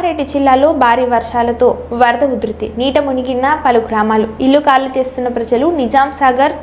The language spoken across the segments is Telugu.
కామారెడ్డి జిల్లాలో భారీ వర్షాలతో వరద ఉధృతి, నీట మునిగిన పలు గ్రామాలు. ఇల్లు ఖాళీ చేస్తున్న ప్రజలు నిజాం సాగర్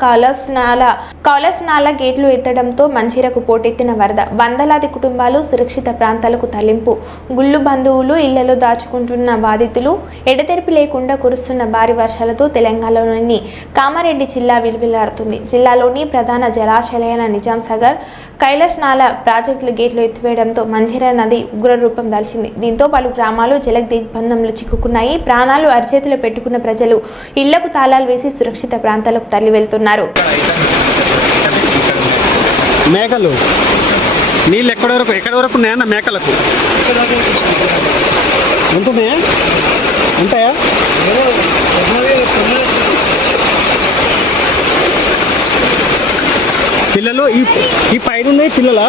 కౌలస్నాల గేట్లు ఎత్తడంతో మంజీరకు పోటెత్తిన వరద. వందలాది కుటుంబాలు సురక్షిత ప్రాంతాలకు తరలింపు. గుళ్ళు బంధువులు ఇళ్లలో దాచుకుంటున్న బాధితులు. ఎడతెరిపి లేకుండా కురుస్తున్న భారీ వర్షాలతో తెలంగాణలోని కామారెడ్డి జిల్లా విలువిల్లాడుతుంది. జిల్లాలోని ప్రధాన జలాశయాలైన నిజాం సాగర్, కైలాస్నాల ప్రాజెక్టుల గేట్లు ఎత్తివేయడంతో మంజీరా నది ఉగ్రరూపం దాల్చింది. దీంతో పలు గ్రామాలు జల దిగ్బంధంలో చిక్కుకున్నాయి. ప్రాణాలు అరిచేతిలో పెట్టుకున్న ప్రజలు ఇళ్లకు తాళాలు వేసి సురక్షిత ప్రాంతాలకు తరలి వెళ్తున్నారు. మేకలు నీళ్ళు ఎక్కడి వరకు ఉన్నాయన్న మేకలకు ఉంటున్నాయా? ఉంటాయా? పిల్లలు ఈ పైన ఉన్నాయి. పిల్లల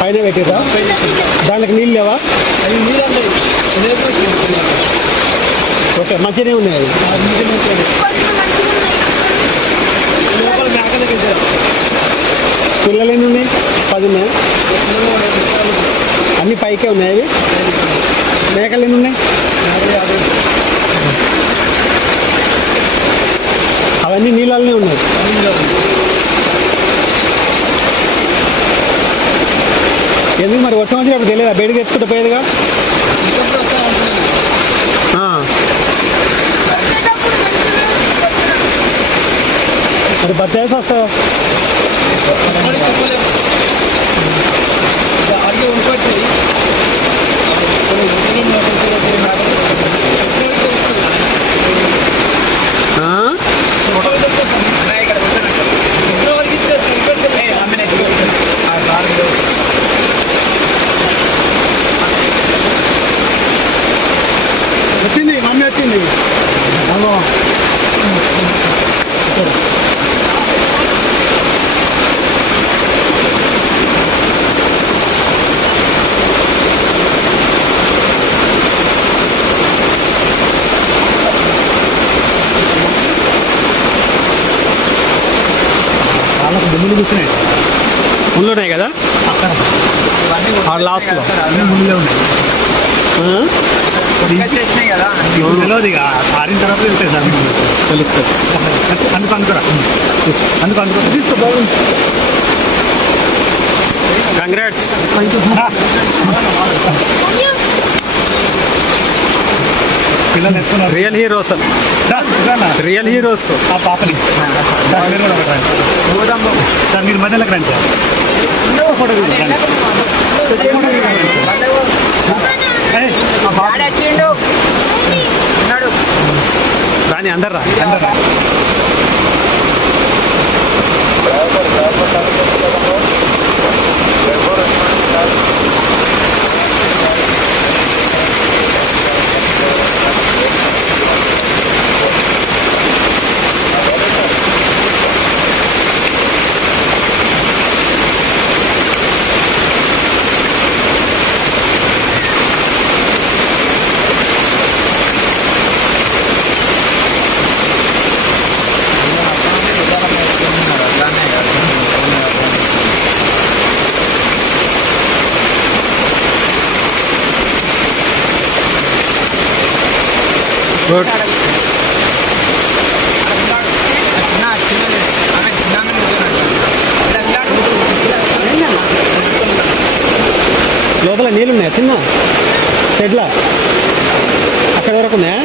పైన పెట్టిరా? దానికి నీళ్ళు లేవా? ఓకే, మంచిగానే ఉన్నాయి. పిల్లలు ఎన్ని ఉన్నాయి? 10 ఉన్నాయా? అన్ని పైకే ఉన్నాయి. అవి మేకలు ఎన్ని ఉన్నాయి? అవన్నీ నీళ్ళనే ఉన్నాయి. ఎందుకు మరి వర్షం వచ్చినప్పుడు తెలియదా? బయటకు ఎత్తుకుంటే పోయేదిగా. మరి బత్తాయిస్ వస్తాయా? వచ్చింది, మమ్మీ వచ్చింది. వాళ్ళకి దుమ్ములు కూర్చున్నాయి. ముళ్ళు ఉన్నాయి కదా లాస్ట్లో. ముళ్ళే ఉన్నాయి. తెలియదు ఇక ఆరిన తర్వాత వెళ్తాయి సార్. తెలుస్తుంది. అనుకోరా తీసుకో. బాగుంది. కంగ్రాట్స్. పిల్లలు ఎత్తున్నారు. Real heroes. Real heroes. ఆ పాపని సార్ మీరు మధ్యలోకి రండి సార్. ఫోటో రాని అందరు రా. గుడ్. లోపల నీళ్ళు ఉన్నాయా? చిన్న షెడ్లా అక్కడ వరకు ఉన్నాయా?